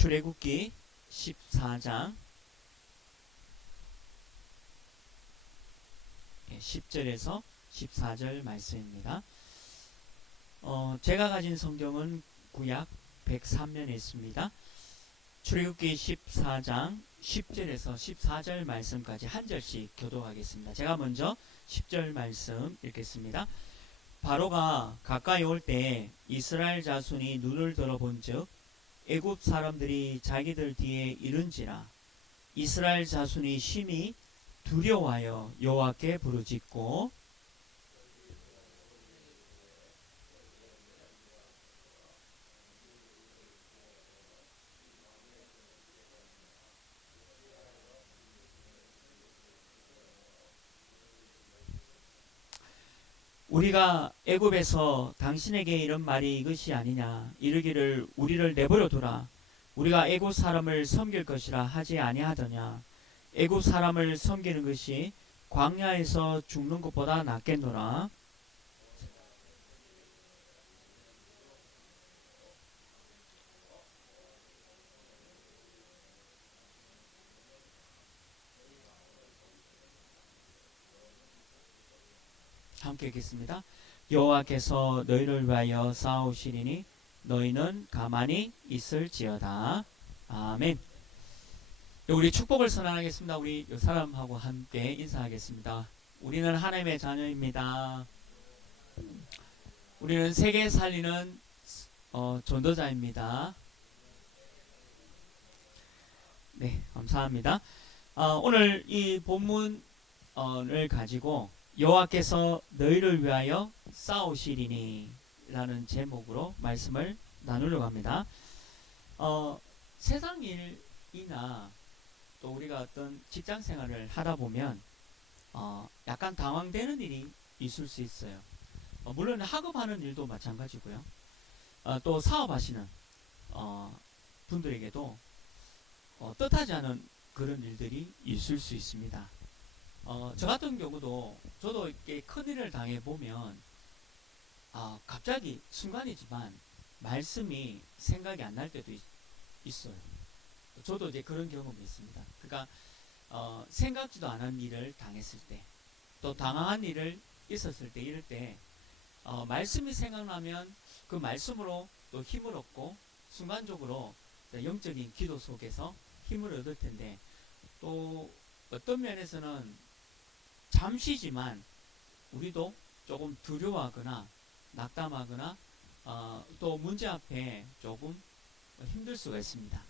출애굽기 14장 10절에서 14절 말씀입니다. 제가 가진 성경은 구약 103면에 있습니다. 출애굽기 14장 10절에서 14절 말씀까지 한 절씩 교독하겠습니다. 제가 먼저 10절 말씀 읽겠습니다. 바로가 가까이 올 때 이스라엘 자손이 눈을 들어본즉 애굽 사람들이 자기들 뒤에 이른지라. 이스라엘 자손이 심히 두려워하여 여호와께 부르짖고 우리가 애굽에서 당신에게 이런 말이 이것이 아니냐. 이르기를 우리를 내버려 두라. 우리가 애굽 사람을 섬길 것이라 하지 아니하더냐. 애굽 사람을 섬기는 것이 광야에서 죽는 것보다 낫겠노라. 함께 읽겠습니다. 여호와께서 너희를 위하여 싸우시리니 너희는 가만히 있을지어다. 아멘. 우리 축복을 선언하겠습니다. 우리 이 사람하고 함께 인사하겠습니다. 우리는 하나님의 자녀입니다. 우리는 세계 살리는 전도자입니다. 네, 감사합니다. 오늘 이 본문을 가지고 여호와께서 너희를 위하여 싸우시리니 라는 제목으로 말씀을 나누려고 합니다. 세상 일이나 또 우리가 어떤 직장 생활을 하다 보면 약간 당황되는 일이 있을 수 있어요. 물론 학업하는 일도 마찬가지고요. 또 사업하시는 분들에게도 뜻하지 않은 그런 일들이 있을 수 있습니다. 저 같은 경우도 저도 이렇게 큰 일을 당해보면 갑자기 순간이지만 말씀이 생각이 안 날 때도 있어요. 저도 이제 그런 경험이 있습니다. 그러니까 생각지도 않은 일을 당했을 때, 또 당황한 일을 있었을 때, 이럴 때 말씀이 생각나면 그 말씀으로 또 힘을 얻고 순간적으로 영적인 기도 속에서 힘을 얻을 텐데, 또 어떤 면에서는 잠시지만 우리도 조금 두려워하거나 낙담하거나 또 문제 앞에 조금 힘들 수가 있습니다.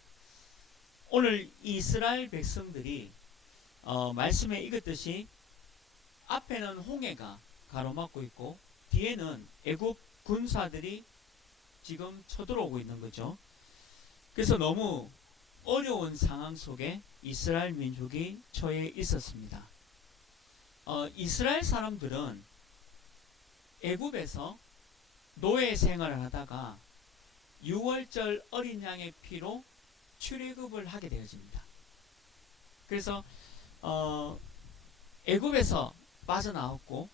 오늘 이스라엘 백성들이 말씀에 읽었듯이 앞에는 홍해가 가로막고 있고 뒤에는 애굽 군사들이 지금 쳐들어오고 있는 거죠. 그래서 너무 어려운 상황 속에 이스라엘 민족이 처해 있었습니다. 이스라엘 사람들은 애굽에서 노예 생활을 하다가 6월절 어린 양의 피로 출애굽을 하게 되어집니다. 그래서 애굽에서 빠져나왔고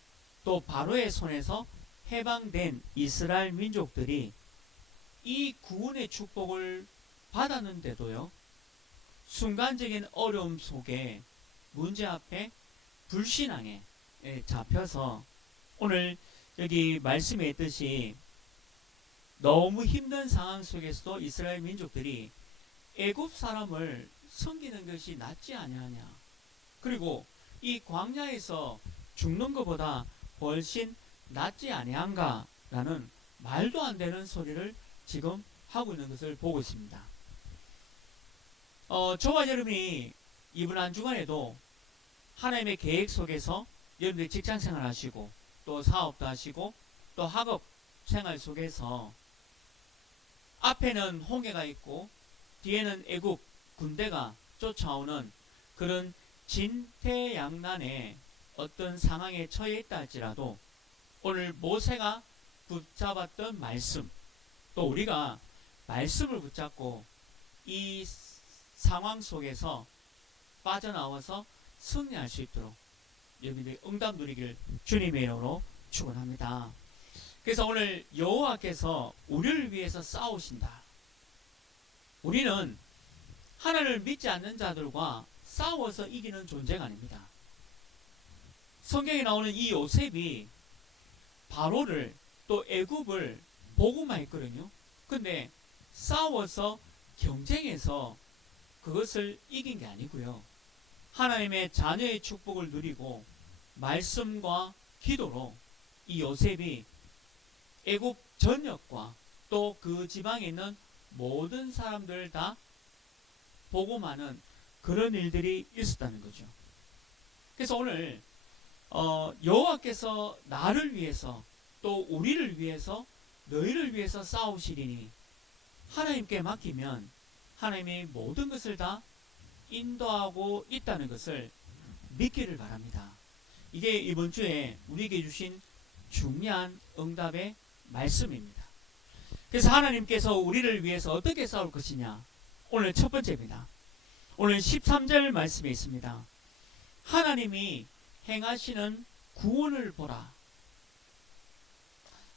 또 바로의 손에서 해방된 이스라엘 민족들이 이 구원의 축복을 받았는데도요, 순간적인 어려움 속에 문제 앞에 불신앙에 잡혀서 오늘 여기 말씀에 있듯이 너무 힘든 상황 속에서도 이스라엘 민족들이 애굽 사람을 섬기는 것이 낫지 아니하냐, 그리고 이 광야에서 죽는 것보다 훨씬 낫지 아니한가 라는 말도 안 되는 소리를 지금 하고 있는 것을 보고 있습니다. 저와 여러분이 이번 한 주간에도 하나님의 계획 속에서 여러분들이 직장 생활 하시고 또 사업도 하시고 또 학업 생활 속에서 앞에는 홍해가 있고 뒤에는 애굽 군대가 쫓아오는 그런 진퇴양난의 어떤 상황에 처해 있다 할지라도 오늘 모세가 붙잡았던 말씀, 또 우리가 말씀을 붙잡고 이 상황 속에서 빠져나와서 승리할 수 있도록 여러분들이 응답 누리길 주님의 이름으로 축원합니다. 그래서 오늘 여호와께서 우리를 위해서 싸우신다. 우리는 하나님을 믿지 않는 자들과 싸워서 이기는 존재가 아닙니다. 성경에 나오는 이 요셉이 바로를 또 애굽을 보고만 했거든요. 근데 싸워서 경쟁해서 그것을 이긴 게 아니고요. 하나님의 자녀의 축복을 누리고 말씀과 기도로 이 요셉이 애굽 전역과 또 그 지방에 있는 모든 사람들 다 복음하는 그런 일들이 있었다는 거죠. 그래서 오늘 여호와께서 나를 위해서 또 우리를 위해서 너희를 위해서 싸우시리니 하나님께 맡기면 하나님이 모든 것을 다 인도하고 있다는 것을 믿기를 바랍니다. 이게 이번 주에 우리에게 주신 중요한 응답의 말씀입니다. 그래서 하나님께서 우리를 위해서 어떻게 싸울 것이냐, 오늘 첫 번째입니다. 오늘 13절 말씀에 있습니다. 하나님이 행하시는 구원을 보라.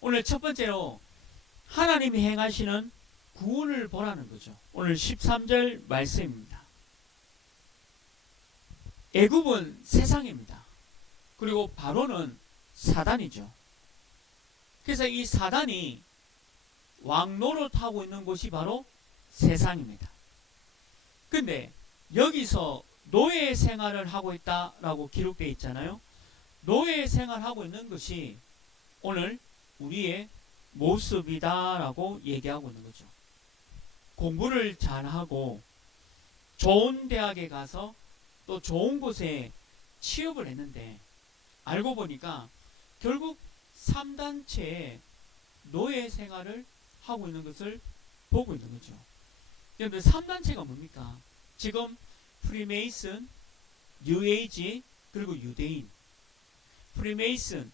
오늘 첫 번째로 하나님이 행하시는 구원을 보라는 거죠. 오늘 13절 말씀입니다. 애굽은 세상입니다. 그리고 바로는 사단이죠. 그래서 이 사단이 왕노릇하고 있는 곳이 바로 세상입니다. 근데 여기서 노예 생활을 하고 있다라고 기록되어 있잖아요. 노예 생활하고 있는 것이 오늘 우리의 모습이다라고 얘기하고 있는 거죠. 공부를 잘하고 좋은 대학에 가서 또 좋은 곳에 취업을 했는데 알고 보니까 결국 3단체의 노예 생활을 하고 있는 것을 보고 있는 거죠. 여러분들 3단체가 뭡니까? 지금 프리메이슨, 뉴에이지, 그리고 유대인. 프리메이슨,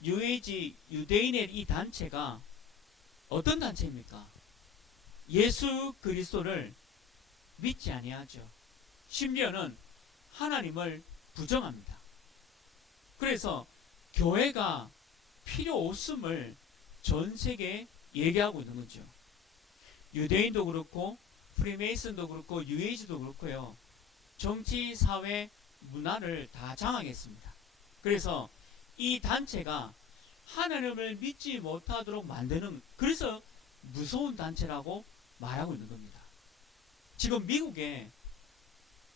뉴에이지, 유대인의 이 단체가 어떤 단체입니까? 예수 그리스도를 믿지 아니하죠. 심지어는 하나님을 부정합니다. 그래서 교회가 필요 없음을 전 세계에 얘기하고 있는 거죠. 유대인도 그렇고 프리메이슨도 그렇고 뉴에이지도 그렇고요. 정치, 사회, 문화를 다 장악했습니다. 그래서 이 단체가 하나님을 믿지 못하도록 만드는, 그래서 무서운 단체라고 말하고 있는 겁니다. 지금 미국에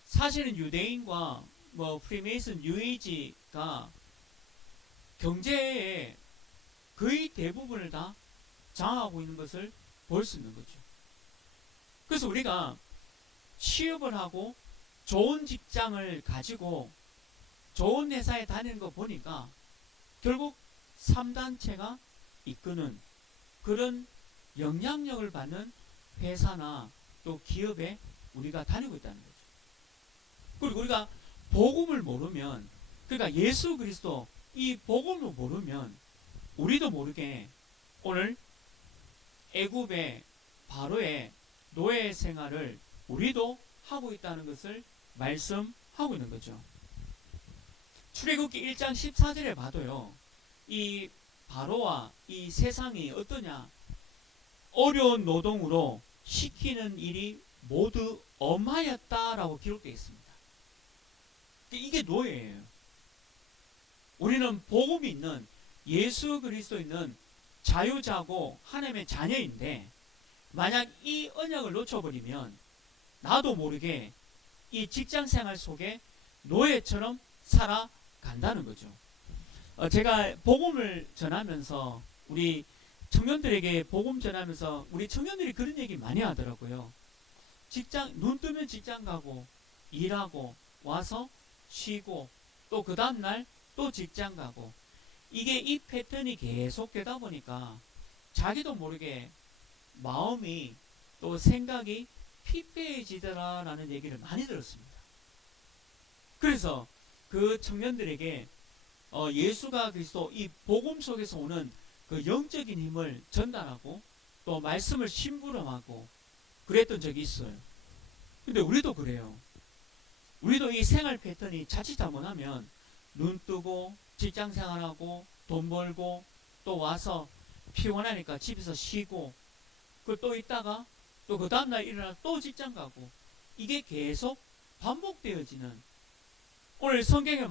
사실은 유대인과 프리메이슨, 뉴에이지가 경제의 거의 대부분을 다 장악하고 있는 것을 볼 수 있는 거죠. 그래서 우리가 취업을 하고 좋은 직장을 가지고 좋은 회사에 다니는 거 보니까 결국 3단체가 이끄는 그런 영향력을 받는 회사나 또 기업에 우리가 다니고 있다는 거죠. 그리고 우리가 복음을 모르면, 그러니까 예수 그리스도 이 복음을 모르면 우리도 모르게 오늘 애굽의 바로의 노예 생활을 우리도 하고 있다는 것을 말씀하고 있는 거죠. 출애굽기 1장 14절에 봐도요, 이 바로와 이 세상이 어떠냐, 어려운 노동으로 시키는 일이 모두 엄하였다라고 기록되어 있습니다. 이게 노예예요. 우리는 복음이 있는 예수 그리스도 있는 자유자고 하나님의 자녀인데, 만약 이 언약을 놓쳐버리면 나도 모르게 이 직장생활 속에 노예처럼 살아간다는 거죠. 제가 복음을 전하면서 우리 청년들에게 복음 전하면서 우리 청년들이 그런 얘기 많이 하더라고요. 눈 뜨면 직장 가고 일하고 와서 쉬고 또 그 다음날 또 직장 가고, 이게 이 패턴이 계속 되다 보니까 자기도 모르게 마음이 또 생각이 피폐해지더라라는 얘기를 많이 들었습니다. 그래서 그 청년들에게 예수가 그리스도 이 복음 속에서 오는 그 영적인 힘을 전달하고 또 말씀을 심부름하고 그랬던 적이 있어요. 근데 우리도 그래요. 우리도 이 생활 패턴이 자칫 잘못하면 눈 뜨고 직장 생활하고 돈 벌고 또 와서 피곤하니까 집에서 쉬고, 또 있다가 또 그 다음날 일어나 또 직장 가고 이게 계속 반복되어지는, 오늘 성경에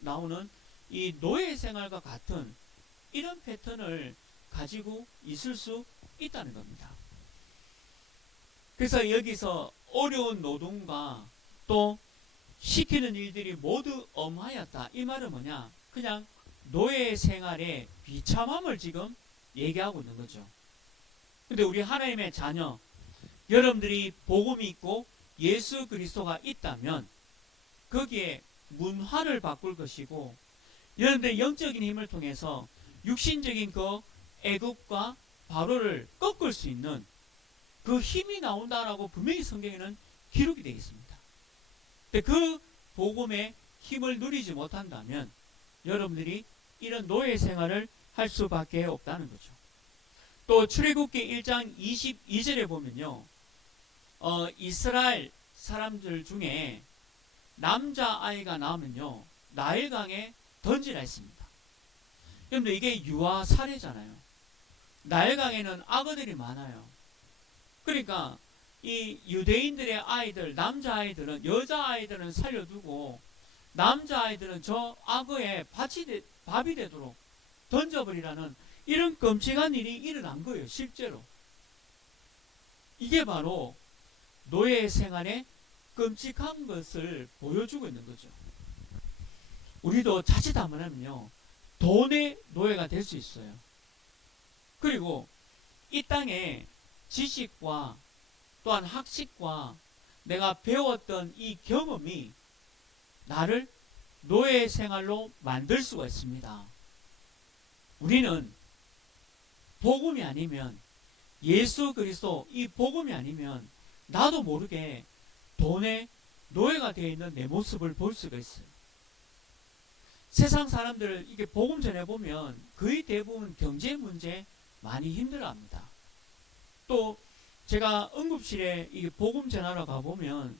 나오는 이 노예 생활과 같은 이런 패턴을 가지고 있을 수 있다는 겁니다. 그래서 여기서 어려운 노동과 또 시키는 일들이 모두 엄하였다, 이 말은 뭐냐, 그냥 노예 생활의 비참함을 지금 얘기하고 있는 거죠. 근데 우리 하나님의 자녀, 여러분들이 복음이 있고 예수 그리스도가 있다면 거기에 문화를 바꿀 것이고, 여러분들의 영적인 힘을 통해서 육신적인 그 애굽과 바로를 꺾을 수 있는 그 힘이 나온다라고 분명히 성경에는 기록이 되어 있습니다. 근데 그 복음의 힘을 누리지 못한다면 여러분들이 이런 노예 생활을 할 수밖에 없다는 거죠. 또 출애굽기 1장 22절에 보면요, 이스라엘 사람들 중에 남자아이가 나오면요, 나일강에 던지라 했습니다. 그런데 이게 유아 살해잖아요. 나일강에는 악어들이 많아요. 그러니까 이 유대인들의 아이들, 남자아이들은, 여자아이들은 살려두고 남자아이들은 저 악어에 밥이 되도록 던져버리라는 이런 끔찍한 일이 일어난 거예요, 실제로. 이게 바로 노예 생활의 끔찍한 것을 보여주고 있는 거죠. 우리도 자칫 하면요, 돈의 노예가 될 수 있어요. 그리고 이 땅에 지식과 또한 학식과 내가 배웠던 이 경험이 나를 노예 생활로 만들 수가 있습니다. 우리는 복음이 아니면, 예수 그리스도 이 복음이 아니면 나도 모르게 돈의 노예가 되어 있는 내 모습을 볼 수가 있어요. 세상 사람들 이게 복음 전해보면 거의 대부분 경제 문제 많이 힘들어합니다. 또 제가 응급실에 이게 복음 전하러 가보면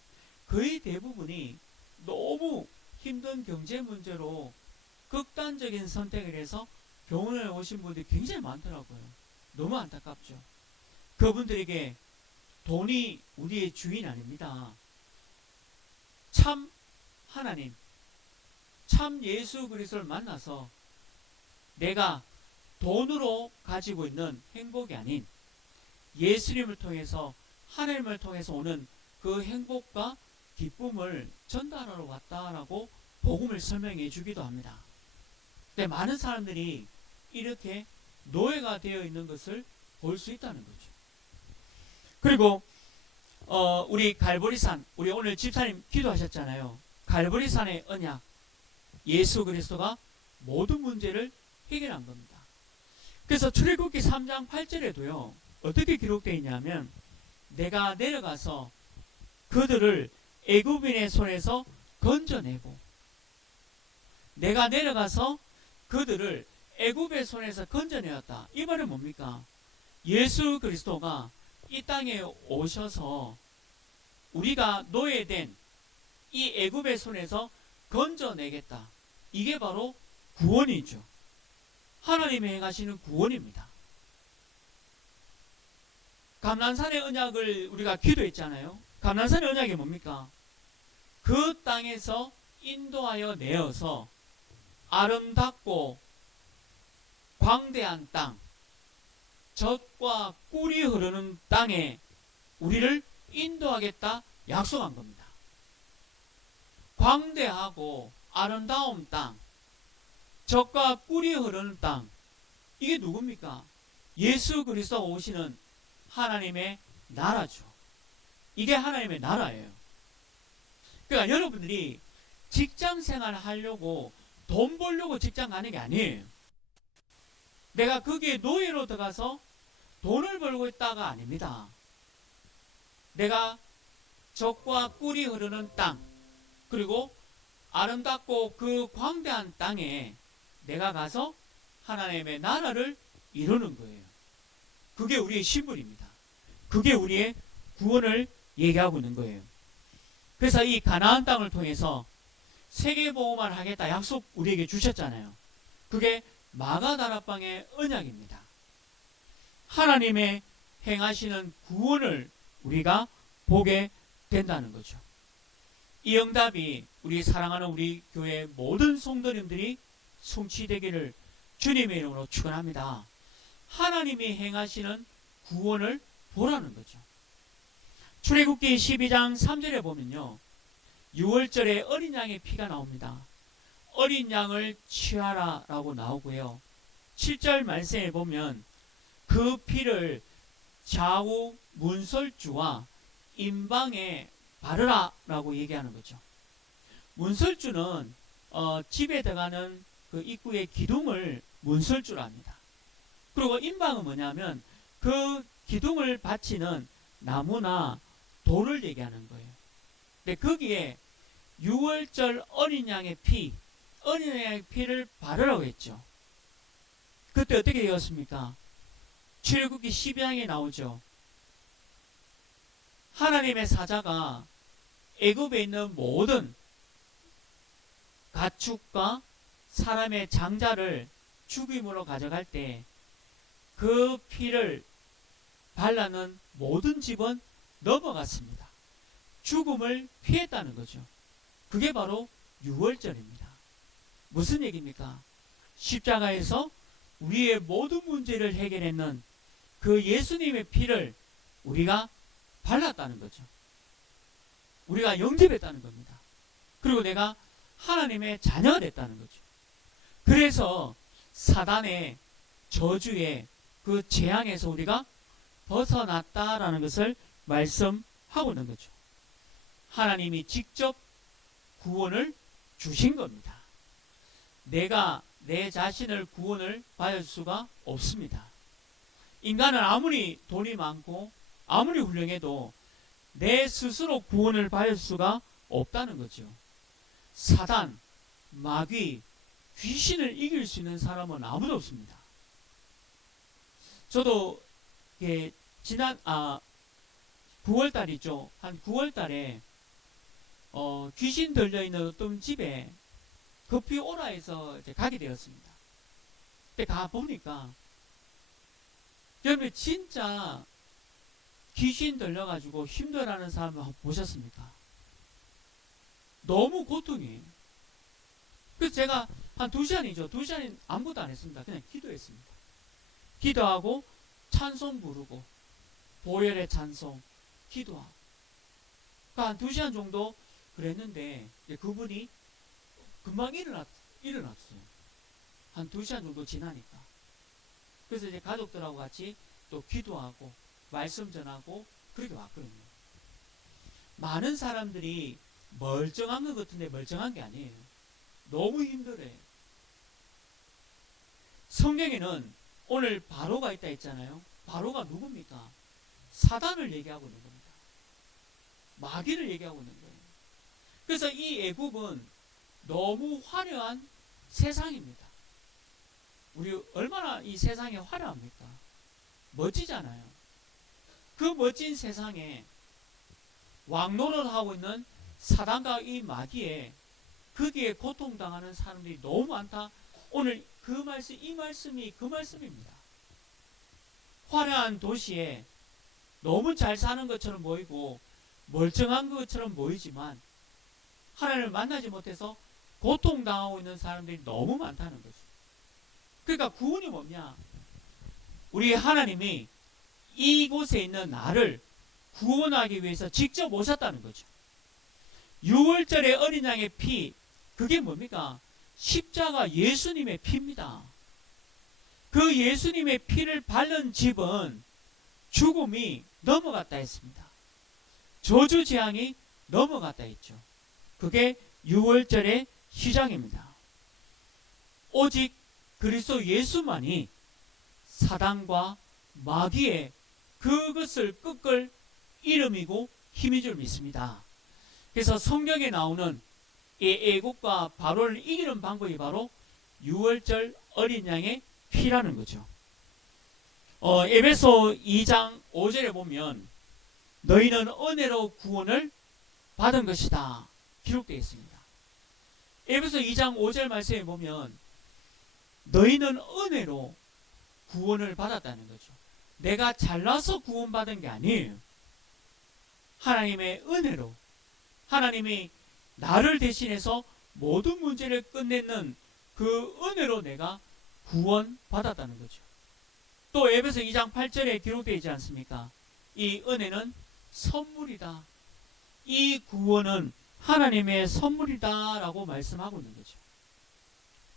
거의 대부분이 너무 힘든 경제 문제로 극단적인 선택을 해서 병원에 오신 분들이 굉장히 많더라고요. 너무 안타깝죠. 그분들에게 돈이 우리의 주인 아닙니다. 참 하나님, 참 예수 그리스도를 만나서 내가 돈으로 가지고 있는 행복이 아닌 예수님을 통해서, 하나님을 통해서 오는 그 행복과 기쁨을 전달하러 왔다라고 복음을 설명해 주기도 합니다. 근데 많은 사람들이 이렇게 노예가 되어 있는 것을 볼 수 있다는 거죠. 그리고 우리 갈보리산, 우리 오늘 집사님 기도하셨잖아요. 갈보리산의 언약, 예수 그리스도가 모든 문제를 해결한 겁니다. 그래서 출애굽기 3장 8절에도요 어떻게 기록되어 있냐면, 내가 내려가서 그들을 애굽인의 손에서 건져내고, 내가 내려가서 그들을 애굽의 손에서 건져내었다. 이 말은 뭡니까? 예수 그리스도가 이 땅에 오셔서 우리가 노예된 이 애굽의 손에서 건져내겠다. 이게 바로 구원이죠. 하나님이 행하시는 구원입니다. 감난산의 언약을 우리가 기도했잖아요. 감난산의 언약이 뭡니까? 그 땅에서 인도하여 내어서 아름답고 광대한 땅, 젖과 꿀이 흐르는 땅에 우리를 인도하겠다 약속한 겁니다. 광대하고 아름다운 땅, 젖과 꿀이 흐르는 땅, 이게 누굽니까? 예수 그리스도가 오시는 하나님의 나라죠. 이게 하나님의 나라예요. 그러니까 여러분들이 직장 생활 하려고 돈 벌려고 직장 가는 게 아니에요. 내가 거기에 노예로 들어가서 돈을 벌고 있다가 아닙니다. 내가 젖과 꿀이 흐르는 땅, 그리고 아름답고 그 광대한 땅에 내가 가서 하나님의 나라를 이루는 거예요. 그게 우리의 신분입니다. 그게 우리의 구원을 얘기하고 있는 거예요. 그래서 이 가나안 땅을 통해서 세계보험을 하겠다 약속 우리에게 주셨잖아요. 그게 마가다락방의 언약입니다. 하나님의 행하시는 구원을 우리가 보게 된다는 거죠. 이 응답이 우리 사랑하는 우리 교회 모든 성도님들이 성취되기를 주님의 이름으로 축원합니다. 하나님이 행하시는 구원을 보라는 거죠. 출애굽기 12장 3절에 보면요, 6월절에 어린 양의 피가 나옵니다. 어린 양을 취하라 라고 나오고요, 7절 말씀에 보면 그 피를 좌우 문설주와 임방에 바르라 라고 얘기하는 거죠. 문설주는 집에 들어가는 그 입구의 기둥을 문설주라 합니다. 그리고 임방은 뭐냐면 그 기둥을 받치는 나무나 돌을 얘기하는 거예요. 근데 거기에 6월절 어린 양의 피, 어린 양의 피를 바르라고 했죠. 그때 어떻게 되었습니까? 출애굽기 12장에 나오죠. 하나님의 사자가 애굽에 있는 모든 가축과 사람의 장자를 죽임으로 가져갈 때 그 피를 발라는 모든 집은 넘어갔습니다. 죽음을 피했다는 거죠. 그게 바로 6월절입니다. 무슨 얘기입니까? 십자가에서 우리의 모든 문제를 해결했는 그 예수님의 피를 우리가 발랐다는 거죠. 우리가 영접했다는 겁니다. 그리고 내가 하나님의 자녀가 됐다는 거죠. 그래서 사단의 저주의 그 재앙에서 우리가 벗어났다라는 것을 말씀하고 있는 거죠. 하나님이 직접 구원을 주신 겁니다. 내가 내 자신을 구원을 받을 수가 없습니다. 인간은 아무리 돈이 많고 아무리 훌륭해도 내 스스로 구원을 받을 수가 없다는 거죠. 사단, 마귀, 귀신을 이길 수 있는 사람은 아무도 없습니다. 저도 지난 9월달이죠. 한 9월달에 귀신 들려있는 어떤 집에 급히 오라 해서 가게 되었습니다. 그때 가보니까 여러분 진짜 귀신 들려가지고 힘들어하는 사람을 보셨습니까? 너무 고통이에요. 그래서 제가 한 2시간이죠. 2시간 아무것도 안 했습니다. 그냥 기도했습니다. 기도하고 찬송 부르고 보혈의 찬송 기도하고 그러니까 한 2시간 정도 그랬는데 그분이 금방 일어났어요. 한 2시간 정도 지나니까. 그래서 이제 가족들하고 같이 또 기도하고 말씀 전하고 그렇게 왔거든요. 많은 사람들이 멀쩡한 것 같은데 멀쩡한 게 아니에요. 너무 힘들어요. 성경에는 오늘 바로가 있다 했잖아요. 바로가 누굽니까? 사단을 얘기하고 있는 겁니다. 마귀를 얘기하고 있는 거예요. 그래서 이 애굽은 너무 화려한 세상입니다. 우리 얼마나 이 세상이 화려합니까? 멋지잖아요. 그 멋진 세상에 왕노릇 하고 있는 사단과 이 마귀에 거기에 고통당하는 사람들이 너무 많다. 오늘 그 말씀, 이 말씀이 그 말씀입니다. 화려한 도시에 너무 잘 사는 것처럼 보이고 멀쩡한 것처럼 보이지만 하나님을 만나지 못해서 고통당하고 있는 사람들이 너무 많다는 거죠. 그러니까 구원이 뭐냐? 우리 하나님이 이곳에 있는 나를 구원하기 위해서 직접 오셨다는 거죠. 6월절의 어린 양의 피, 그게 뭡니까? 십자가 예수님의 피입니다. 그 예수님의 피를 바른 집은 죽음이 넘어갔다 했습니다. 저주 재앙이 넘어갔다 했죠. 그게 6월절의 시작입니다. 오직 그리스도 예수만이 사단과 마귀의 그것을 꺾을 이름이고 힘인 줄 믿습니다. 그래서 성경에 나오는 이 애국과 바로를 이기는 방법이 바로 6월절 어린 양의 피라는 거죠. 에베소 2장 5절에 보면 너희는 은혜로 구원을 받은 것이다 기록되어 있습니다. 에베소 2장 5절 말씀에 보면 너희는 은혜로 구원을 받았다는 거죠. 내가 잘나서 구원받은 게 아니에요. 하나님의 은혜로 하나님이 나를 대신해서 모든 문제를 끝내는 그 은혜로 내가 구원받았다는 거죠. 또 에베소 2장 8절에 기록되어 있지 않습니까? 이 은혜는 선물이다. 이 구원은 하나님의 선물이다 라고 말씀하고 있는 거죠.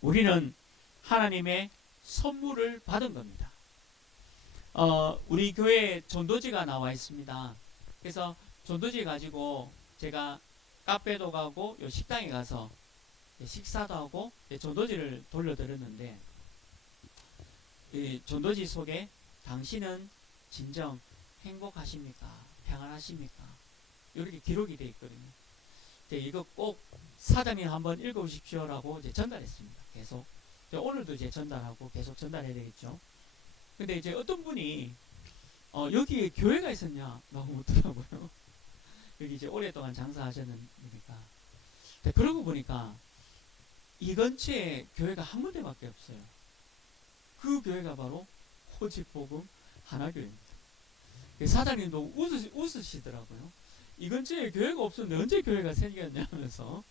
우리는 하나님의 선물을 받은 겁니다. 우리 교회에 전도지가 나와 있습니다. 그래서 전도지 가지고 제가 카페도 가고 식당에 가서 식사도 하고 전도지를 돌려드렸는데, 이 전도지 속에 당신은 진정 행복하십니까? 평안하십니까? 이렇게 기록이 되어 있거든요. 이거 꼭 사장님 한번 읽어보십시오라고 전달했습니다. 계속 오늘도 전달하고 계속 전달해야 되겠죠. 근데 이제 어떤 분이 여기에 교회가 있었냐 라고 묻더라고요. 여기 이제 오랫동안 장사하셨는 분이니까. 그러고 보니까 이 근처에 교회가 한 군데밖에 없어요. 그 교회가 바로 호집복음 하나교회입니다. 사장님도 웃으시더라고요. 이 근처에 교회가 없었는데 언제 교회가 생겼냐면서.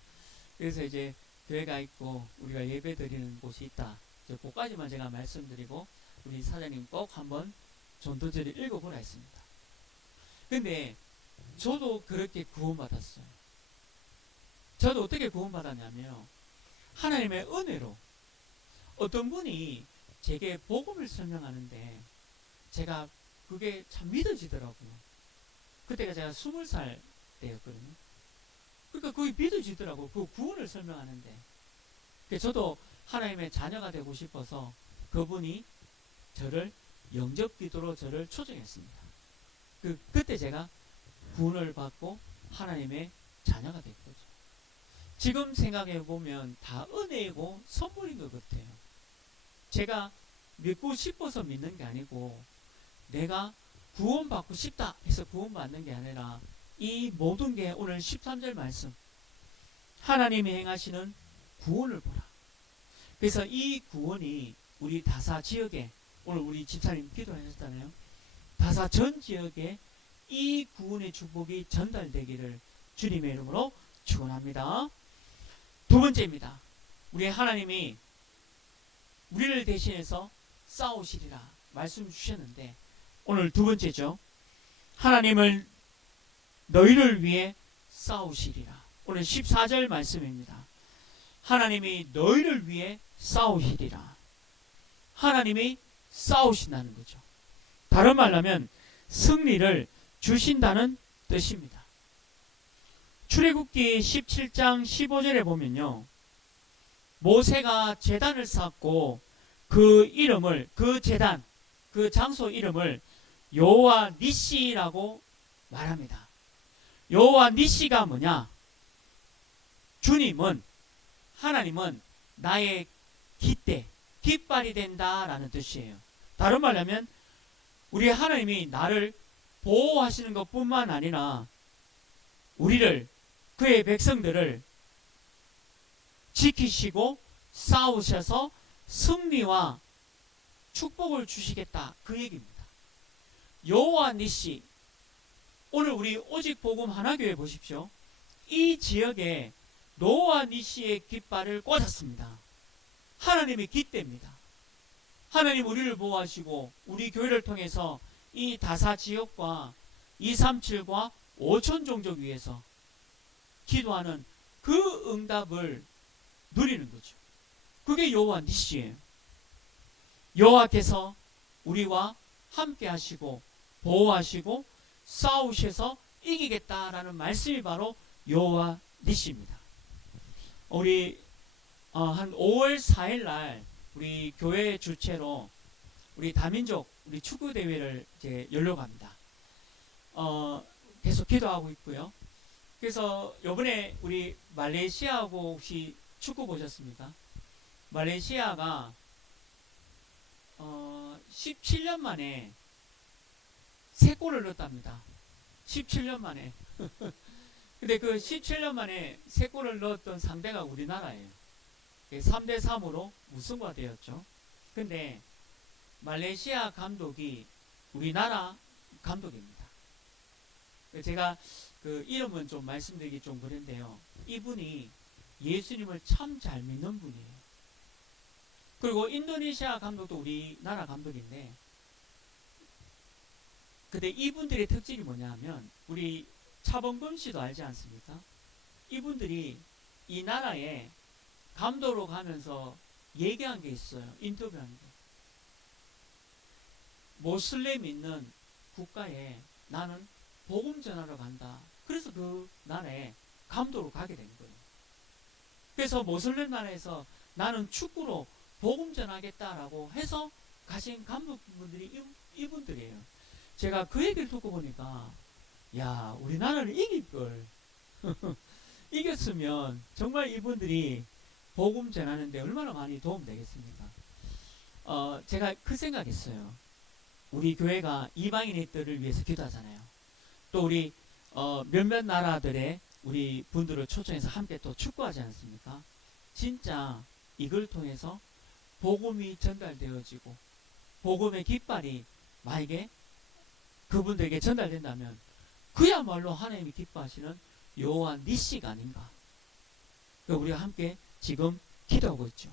그래서 이제 교회가 있고 우리가 예배 드리는 곳이 있다. 그까지만 제가 말씀드리고 우리 사장님 꼭 한번 전도지를 읽어보라 했습니다. 근데 저도 그렇게 구원받았어요. 저도 어떻게 구원받았냐면요, 하나님의 은혜로 어떤 분이 제게 복음을 설명하는데 제가 그게 참 믿어지더라고요. 그때가 제가 20살 때였거든요. 그러니까 그게 믿어지더라고요. 그 구원을 설명하는데. 저도 하나님의 자녀가 되고 싶어서 그분이 저를 영접기도로 저를 초청했습니다. 그때 제가 구원을 받고 하나님의 자녀가 된 거죠. 지금 생각해보면 다 은혜이고 선물인 것 같아요. 제가 믿고 싶어서 믿는 게 아니고 내가 구원받고 싶다 해서 구원받는 게 아니라 이 모든 게 오늘 13절 말씀, 하나님이 행하시는 구원을 보라. 그래서 이 구원이 우리 다사 지역에, 오늘 우리 집사님 기도하셨잖아요. 다사 전 지역에 이 구원의 축복이 전달되기를 주님의 이름으로 축원합니다. 두 번째입니다. 우리 하나님이 우리를 대신해서 싸우시리라 말씀 주셨는데, 오늘 두 번째죠. 하나님을 너희를 위해 싸우시리라. 오늘 14절 말씀입니다. 하나님이 너희를 위해 싸우시리라. 하나님이 싸우신다는 거죠. 다른 말로 하면 승리를 주신다는 뜻입니다. 출애굽기 17장 15절에 보면요, 모세가 제단을 쌓고 그 이름을, 그 제단, 그 장소 이름을 여호와 니시라고 말합니다. 여호와 니시가 뭐냐? 주님은, 하나님은 나의 깃대, 깃발이 된다라는 뜻이에요. 다른 말로 하면 우리 하나님이 나를 보호하시는 것뿐만 아니라 우리를, 그의 백성들을 지키시고 싸우셔서 승리와 축복을 주시겠다, 그 얘기입니다. 여호와 니시, 오늘 우리 오직 복음 하나교회 보십시오. 이 지역에 여호와 니시의 깃발을 꽂았습니다. 하나님의 깃대입니다. 하나님 우리를 보호하시고 우리 교회를 통해서 이 다사 지역과 237과 5천 종족 위에서 기도하는 그 응답을 누리는 거죠. 그게 여호와 니시예요. 여호와께서 우리와 함께 하시고 보호하시고 싸우셔서 이기겠다라는 말씀이 바로 여호와 니시입니다. 우리 한 5월 4일 날 우리 교회 주최로 우리 다민족 우리 축구 대회를 이제 열려고 합니다. 계속 기도하고 있고요. 그래서 이번에 우리 말레이시아하고 혹시 축구 보셨습니까? 말레이시아가 17년 만에 3골을 넣었답니다. 17년 만에. 근데 그 17년 만에 3골을 넣었던 상대가 우리나라예요. 3대3으로 무승부가 되었죠. 근데 말레이시아 감독이 우리나라 감독입니다. 제가 그 이름은 좀 말씀드리기 좀 그런데요. 이분이 예수님을 참 잘 믿는 분이에요. 그리고 인도네시아 감독도 우리나라 감독인데, 근데 이분들의 특징이 뭐냐 하면, 우리 차범근 씨도 알지 않습니까? 이분들이 이 나라에 감독으로 가면서 얘기한 게 있어요. 인터뷰한 게. 모슬렘 있는 국가에 나는 복음 전하러 간다. 그래서 그 나라에 감독으로 가게 된 거예요. 그래서 모슬렘 나라에서 나는 축구로 복음 전하겠다라고 해서 가신 감독분들이 이분들이에요. 제가 그 얘기를 듣고 보니까, 야, 우리나라를 이길 걸. 이겼으면 정말 이분들이 복음 전하는데 얼마나 많이 도움 되겠습니까? 제가 그 생각했어요. 우리 교회가 이방인들을 위해서 기도하잖아요. 또 우리 몇몇 나라들의 우리 분들을 초청해서 함께 또 축구하지 않습니까? 진짜 이걸 통해서 복음이 전달되어지고 복음의 깃발이 만약에 그분들에게 전달된다면 그야말로 하나님이 기뻐하시는 요한 니시가 아닌가. 우리가 함께 지금 기도하고 있죠.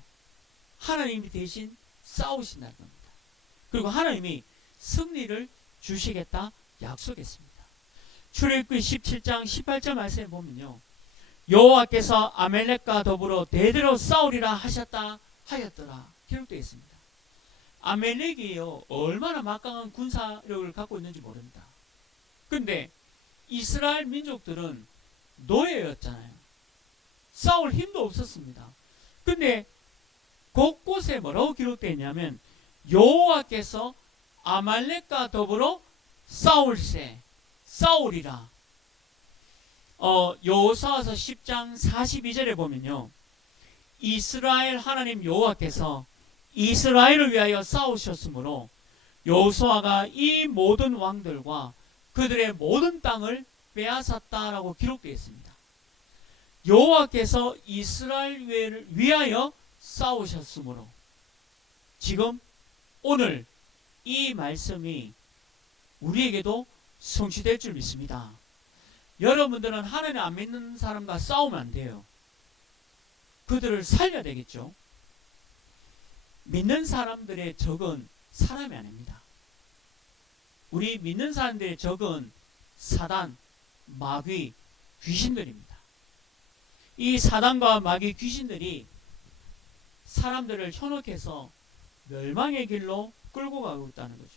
하나님이 대신 싸우신다는 겁니다. 그리고 하나님이 승리를 주시겠다 약속했습니다. 출애굽기 17장 18절 말씀에 보면요, 여호와께서 아멜렉과 더불어 대대로 싸우리라 하셨다 하였더라 기록되어 있습니다. 아멜렉이요, 얼마나 막강한 군사력을 갖고 있는지 모릅니다. 근데 이스라엘 민족들은 노예였잖아요. 싸울 힘도 없었습니다. 근데 곳곳에 뭐라고 기록되어 있냐면, 여호와께서 아말렉과 더불어 싸우리라. 여호수아서 10장 42절에 보면요, 이스라엘 하나님 여호와께서 이스라엘을 위하여 싸우셨으므로 여호수아가 이 모든 왕들과 그들의 모든 땅을 빼앗았다라고 기록되어 있습니다. 여호와께서 이스라엘을 위하여 싸우셨으므로, 지금 오늘 이 말씀이 우리에게도 성취될 줄 믿습니다. 여러분들은 하나님 안 믿는 사람과 싸우면 안 돼요. 그들을 살려야 되겠죠. 믿는 사람들의 적은 사람이 아닙니다. 우리 믿는 사람들의 적은 사단, 마귀, 귀신들입니다. 이 사단과 마귀, 귀신들이 사람들을 현혹해서 멸망의 길로 끌고 가고 있다는 거죠.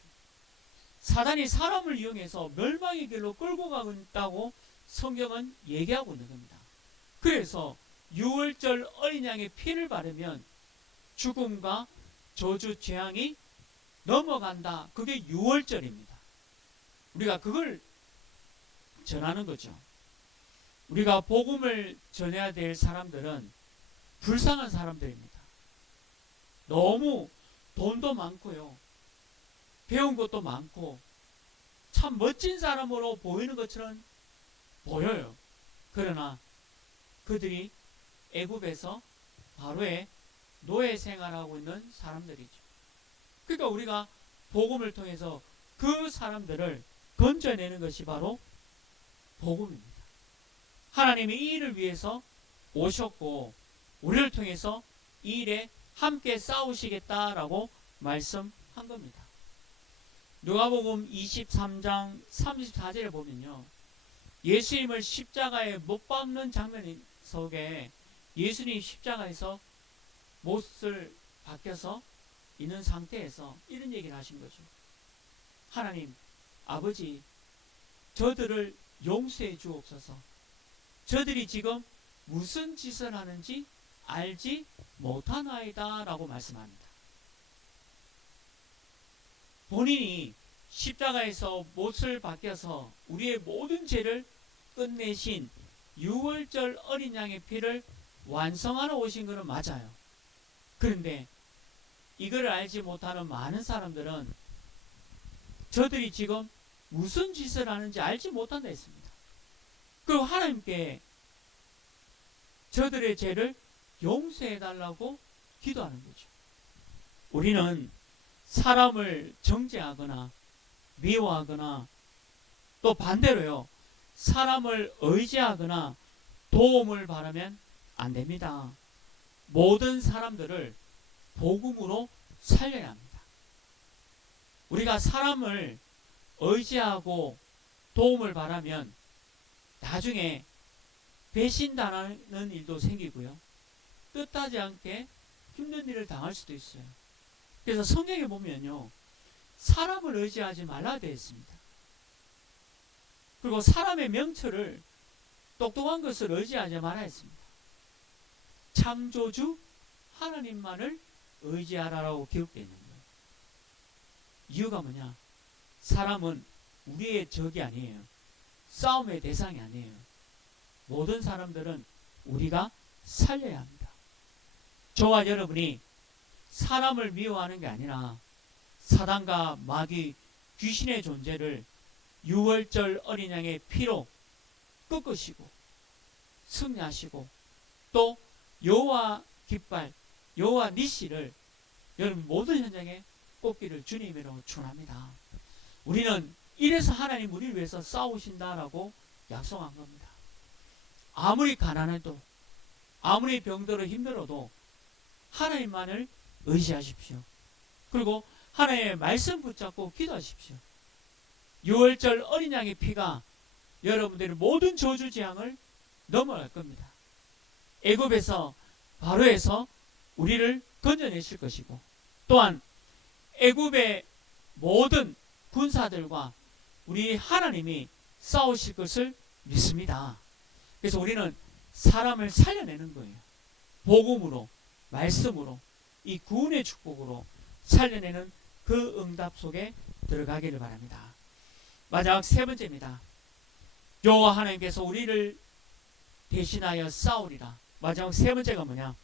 사단이 사람을 이용해서 멸망의 길로 끌고 가고 있다고 성경은 얘기하고 있는 겁니다. 그래서 유월절 어린 양의 피를 바르면 죽음과 저주 재앙이 넘어간다. 그게 유월절입니다. 우리가 그걸 전하는 거죠. 우리가 복음을 전해야 될 사람들은 불쌍한 사람들입니다. 너무 돈도 많고요, 배운 것도 많고 참 멋진 사람으로 보이는 것처럼 보여요. 그러나 그들이 애굽에서 바로의 노예 생활하고 있는 사람들이죠. 그러니까 우리가 복음을 통해서 그 사람들을 건져내는 것이 바로 복음입니다. 하나님이 이 일을 위해서 오셨고 우리를 통해서 이 일에 함께 싸우시겠다라고 말씀한 겁니다. 누가복음 23장 34절에 보면요, 예수님을 십자가에 못 박는 장면 속에 예수님이 십자가에서 못을 박혀서 있는 상태에서 이런 얘기를 하신 거죠. 하나님 아버지, 저들을 용서해 주옵소서. 저들이 지금 무슨 짓을 하는지 알지 못하나이다 라고 말씀합니다. 본인이 십자가에서 못을 박혀서 우리의 모든 죄를 끝내신 유월절 어린 양의 피를 완성하러 오신 것은 맞아요. 그런데 이걸 알지 못하는 많은 사람들은 저들이 지금 무슨 짓을 하는지 알지 못한다 했습니다. 그리고 하나님께 저들의 죄를 용서해달라고 기도하는 거죠. 우리는 사람을 정죄하거나 미워하거나 또 반대로요, 사람을 의지하거나 도움을 바라면 안 됩니다. 모든 사람들을 복음으로 살려야 합니다. 우리가 사람을 의지하고 도움을 바라면 나중에 배신당하는 일도 생기고요. 뜻하지 않게 힘든 일을 당할 수도 있어요. 그래서 성경에 보면요, 사람을 의지하지 말라 되어 있습니다. 그리고 사람의 명철을, 똑똑한 것을 의지하지 말아야 했습니다. 창조주 하나님만을 의지하라라고 기록되어 있는 거예요. 이유가 뭐냐? 사람은 우리의 적이 아니에요. 싸움의 대상이 아니에요. 모든 사람들은 우리가 살려야 합니다. 저와 여러분이 사람을 미워하는 게 아니라 사단과 마귀, 귀신의 존재를 유월절 어린 양의 피로 꺾으시고 승리하시고 또 여호와 깃발, 여호와 니시를 여러분 모든 현장에 꽂기를 주님으로 축원합니다. 우리는 이래서 하나님 우리를 위해서 싸우신다라고 약속한 겁니다. 아무리 가난해도 아무리 병들어 힘들어도 하나님만을 의지하십시오. 그리고 하나님의 말씀 붙잡고 기도하십시오. 6월절 어린 양의 피가 여러분들의 모든 저주 재앙을 넘어갈 겁니다. 애굽에서 바로에서 우리를 건져내실 것이고 또한 애굽의 모든 군사들과 우리 하나님이 싸우실 것을 믿습니다. 그래서 우리는 사람을 살려내는 거예요. 복음으로, 말씀으로, 이 구원의 축복으로 살려내는 그 응답 속에 들어가기를 바랍니다. 마지막 세 번째입니다. 여호와 하나님께서 우리를 대신하여 싸우리라. 마지막 세 번째가 뭐냐?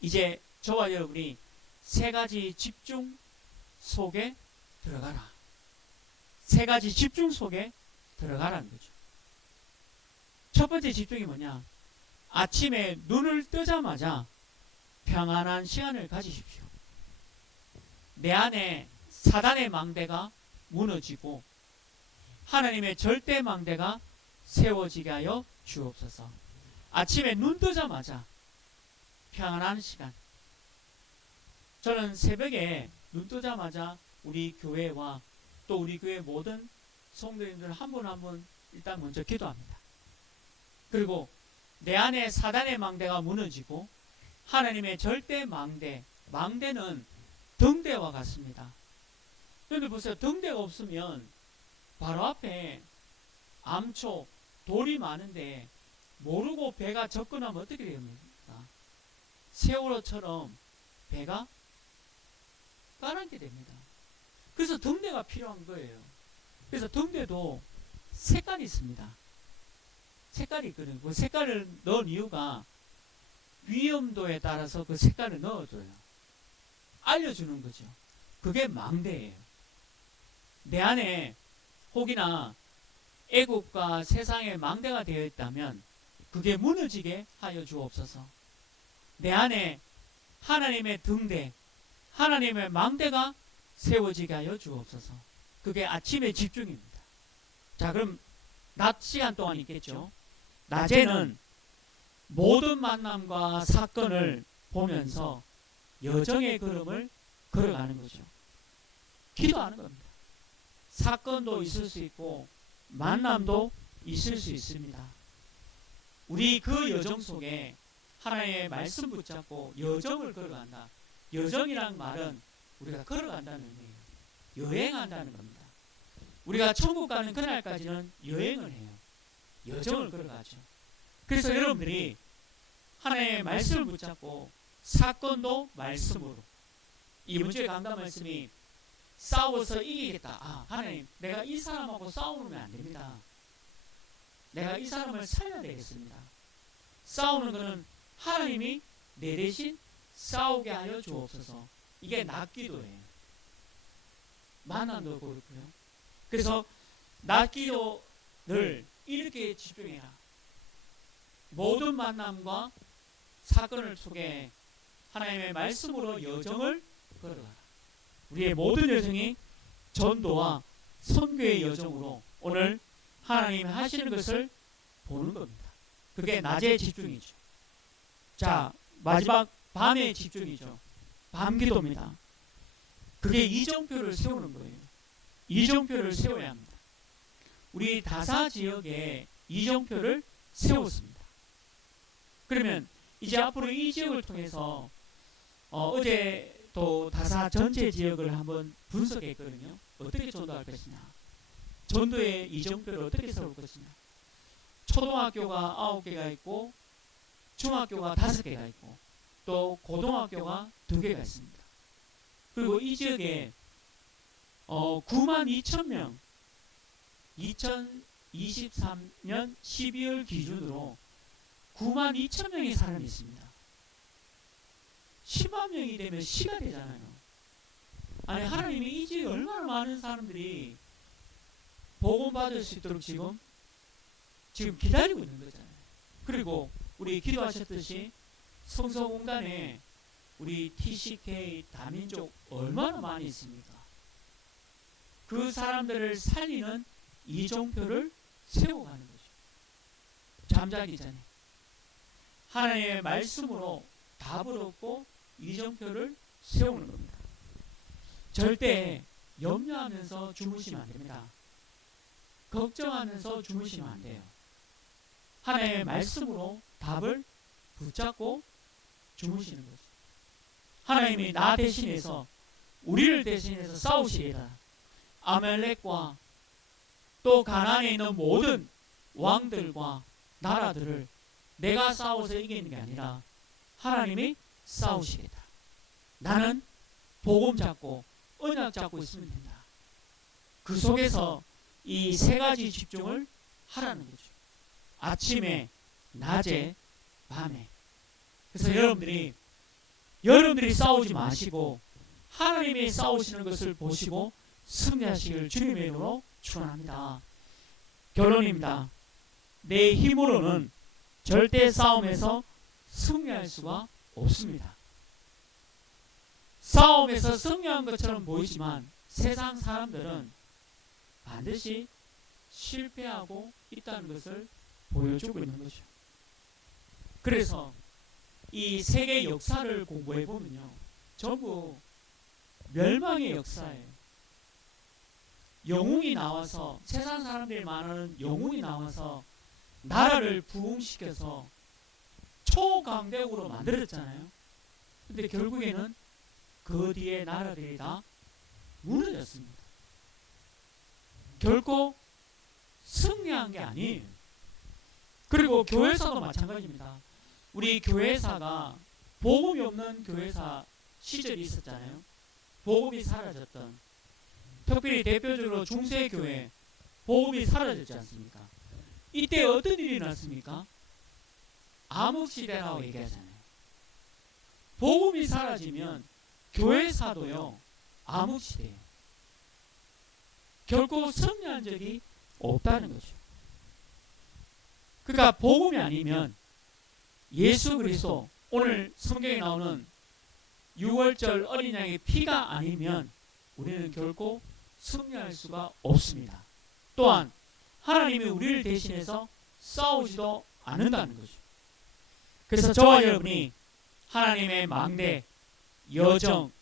이제 저와 여러분이 세 가지 집중 속에 들어가라. 세 가지 집중 속에 들어가라는 거죠. 첫 번째 집중이 뭐냐? 아침에 눈을 뜨자마자 평안한 시간을 가지십시오. 내 안에 사단의 망대가 무너지고 하나님의 절대 망대가 세워지게 하여 주옵소서. 아침에 눈 뜨자마자 평안한 시간. 저는 새벽에 눈 뜨자마자 우리 교회와 또 우리 교회 모든 성도님들 한 분 한 분 일단 먼저 기도합니다. 그리고 내 안에 사단의 망대가 무너지고 하나님의 절대 망대, 망대는 등대와 같습니다. 여러분들 보세요. 등대가 없으면 바로 앞에 암초, 돌이 많은데 모르고 배가 접근하면 어떻게 됩니까? 세월호처럼 배가 까랑게 됩니다. 그래서 등대가 필요한 거예요. 그래서 등대도 색깔이 있습니다. 색깔이 있거든요. 그 색깔을 넣은 이유가 위험도에 따라서 그 색깔을 넣어줘요. 알려주는 거죠. 그게 망대예요. 내 안에 혹이나 애국과 세상의 망대가 되어 있다면 그게 무너지게 하여 주옵소서. 내 안에 하나님의 등대, 하나님의 망대가 세워지게 하여 주옵소서. 그게 아침의 집중입니다. 자, 그럼 낮 시간 동안 있겠죠. 낮에는 모든 만남과 사건을 보면서 여정의 걸음을 걸어가는 거죠. 기도하는 겁니다. 사건도 있을 수 있고 만남도 있을 수 있습니다. 우리 그 여정 속에 하나님의 말씀 붙잡고 여정을 걸어간다. 여정이란 말은 우리가 걸어간다는 의미예요. 여행한다는 겁니다. 우리가 천국 가는 그날까지는 여행을 해요. 여정을 걸어가죠. 그래서 여러분들이 하나님의 말씀을 붙잡고 사건도 말씀으로, 이 문제 강단 말씀이 싸워서 이기겠다. 아, 하나님, 내가 이 사람하고 싸우면 안 됩니다. 내가 이 사람을 살려야 되겠습니다. 싸우는 것은 하나님이 내 대신 싸우게 하여 주옵소서. 이게 낮기도예요. 만남도 그렇고요. 그래서 낮기도를 이렇게 집중해라. 모든 만남과 사건을 속에 하나님의 말씀으로 여정을 걸어가라. 우리의 모든 여정이 전도와 선교의 여정으로 오늘 하나님이 하시는 것을 보는 겁니다. 그게 낮의 집중이죠. 자, 마지막 밤의 집중이죠. 밤 기도입니다. 그게 이정표를 세우는 거예요. 이정표를 세워야 합니다. 우리 다사 지역에 이정표를 세웠습니다. 그러면 이제 앞으로 이 지역을 통해서 어제 또 다사 전체 지역을 한번 분석했거든요. 어떻게 전도할 것이냐, 전도의 이정표를 어떻게 세울 것이냐. 초등학교가 9개가 있고 중학교가 5개가 있고 또 고등학교가 2개가 있습니다. 그리고 이 지역에 9만 2천 명 2023년 12월 기준으로 9만 2천 명의 사람이 있습니다. 10만 명이 되면 시가 되잖아요. 아니, 하나님이 이 지역에 얼마나 많은 사람들이 복음 받을 수 있도록 지금 기다리고 있는 거잖아요. 그리고 우리 기도하셨듯이 성서공단에 우리 TCK 다민족 얼마나 많이 있습니까? 그 사람들을 살리는 이정표를 세워가는 거죠. 잠자기 전에 하나님의 말씀으로 답을 얻고 이정표를 세우는 겁니다. 절대 염려하면서 주무시면 안 됩니다. 걱정하면서 주무시면 안 돼요. 하나님의 말씀으로 답을 붙잡고 주무시는 거죠. 하나님이 나 대신해서, 우리를 대신해서 싸우시리라. 아멜렉과 또 가나안에 있는 모든 왕들과 나라들을 내가 싸워서 이기는 게 아니라 하나님이 싸우시리라. 나는 복음 잡고 언약 잡고 있으면 된다. 그 속에서 이 세 가지 집중을 하라는 거죠. 아침에, 낮에, 밤에. 그래서 여러분들이 싸우지 마시고 하나님이 싸우시는 것을 보시고 승리하시길 주님의 이름으로 축원합니다. 결론입니다. 내 힘으로는 절대 싸움에서 승리할 수가 없습니다. 싸움에서 승리한 것처럼 보이지만 세상 사람들은 반드시 실패하고 있다는 것을 보여주고 있는 거죠. 그래서 이 세계 역사를 공부해 보면요, 전부 멸망의 역사예요. 영웅이 나와서, 세상 사람들이 말하는 영웅이 나와서 나라를 부흥시켜서 초강대국으로 만들었잖아요. 근데 결국에는 그 뒤에 나라들이 다 무너졌습니다. 결코 승리한 게 아니에요. 그리고 교회사도 마찬가지입니다. 우리 교회사가 복음이 없는 교회사 시절이 있었잖아요. 복음이 사라졌던, 특별히 대표적으로 중세교회 복음이 사라졌지 않습니까? 이때 어떤 일이 났습니까? 암흑시대라고 얘기하잖아요. 복음이 사라지면 교회사도요, 암흑시대예요. 결코 승리한 적이 없다는 거죠. 그러니까 복음이 아니면 예수 그리스도, 오늘 성경에 나오는 6월절 어린 양의 피가 아니면 우리는 결코 승리할 수가 없습니다. 또한 하나님이 우리를 대신해서 싸우지도 않는다는 거죠. 그래서 저와 여러분이 하나님의 망대, 여정,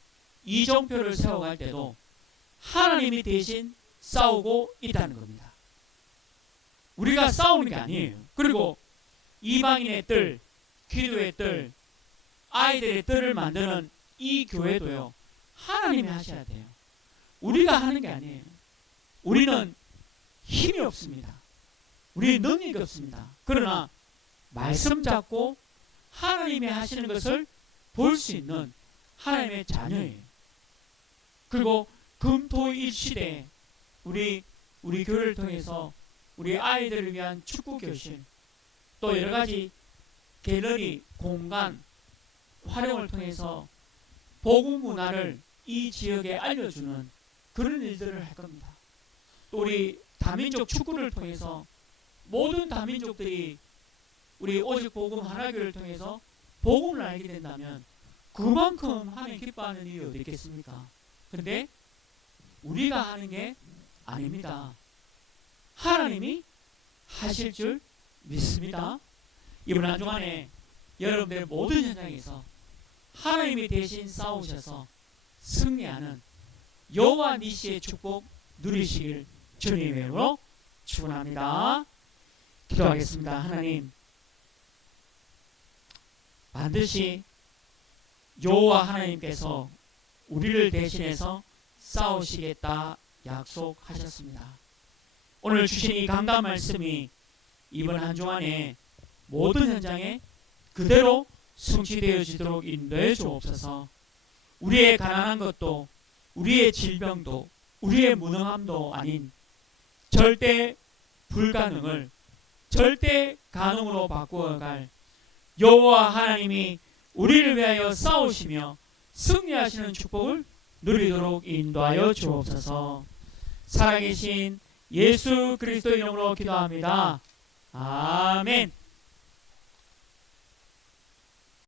이정표를 세워갈 때도 하나님이 대신 싸우고 있다는 겁니다. 우리가 싸우는 게 아니에요. 그리고 이방인의 뜰, 기도의 뜰, 아이들의 뜰을 만드는 이 교회도요, 하나님이 하셔야 돼요. 우리가 하는 게 아니에요. 우리는 힘이 없습니다. 우리는 능력이 없습니다. 그러나 말씀 잡고 하나님이 하시는 것을 볼 수 있는 하나님의 자녀예요. 그리고 금토일 시대에 우리 교회를 통해서 우리 아이들을 위한 축구 교실, 또 여러 가지 갤러리, 공간 활용을 통해서 복음 문화를 이 지역에 알려주는 그런 일들을 할 겁니다. 또 우리 다민족 축구를 통해서 모든 다민족들이 우리 오직 복음 하나교를 통해서 복음을 알게 된다면 그만큼 하나님 기뻐하는 일이 어디 있겠습니까? 그런데 우리가 하는 게 아닙니다. 하나님이 하실 줄 믿습니다. 이번 한 주간에 여러분들의 모든 현장에서 하나님이 대신 싸우셔서 승리하는 여호와 니시의 축복 누리시길 주님의 이름으로 축원합니다. 기도하겠습니다. 하나님, 반드시 여호와 하나님께서 우리를 대신해서 싸우시겠다 약속하셨습니다. 오늘 주신 이 강단 말씀이 이번 한 주간에 모든 현장에 그대로 성취되어지도록 인도해 주옵소서. 우리의 가난한 것도, 우리의 질병도, 우리의 무능함도 아닌 절대 불가능을 절대 가능으로 바꾸어갈 여호와 하나님이 우리를 위하여 싸우시며 승리하시는 축복을 누리도록 인도하여 주옵소서. 살아계신 예수 그리스도의 이름으로 기도합니다. 아멘.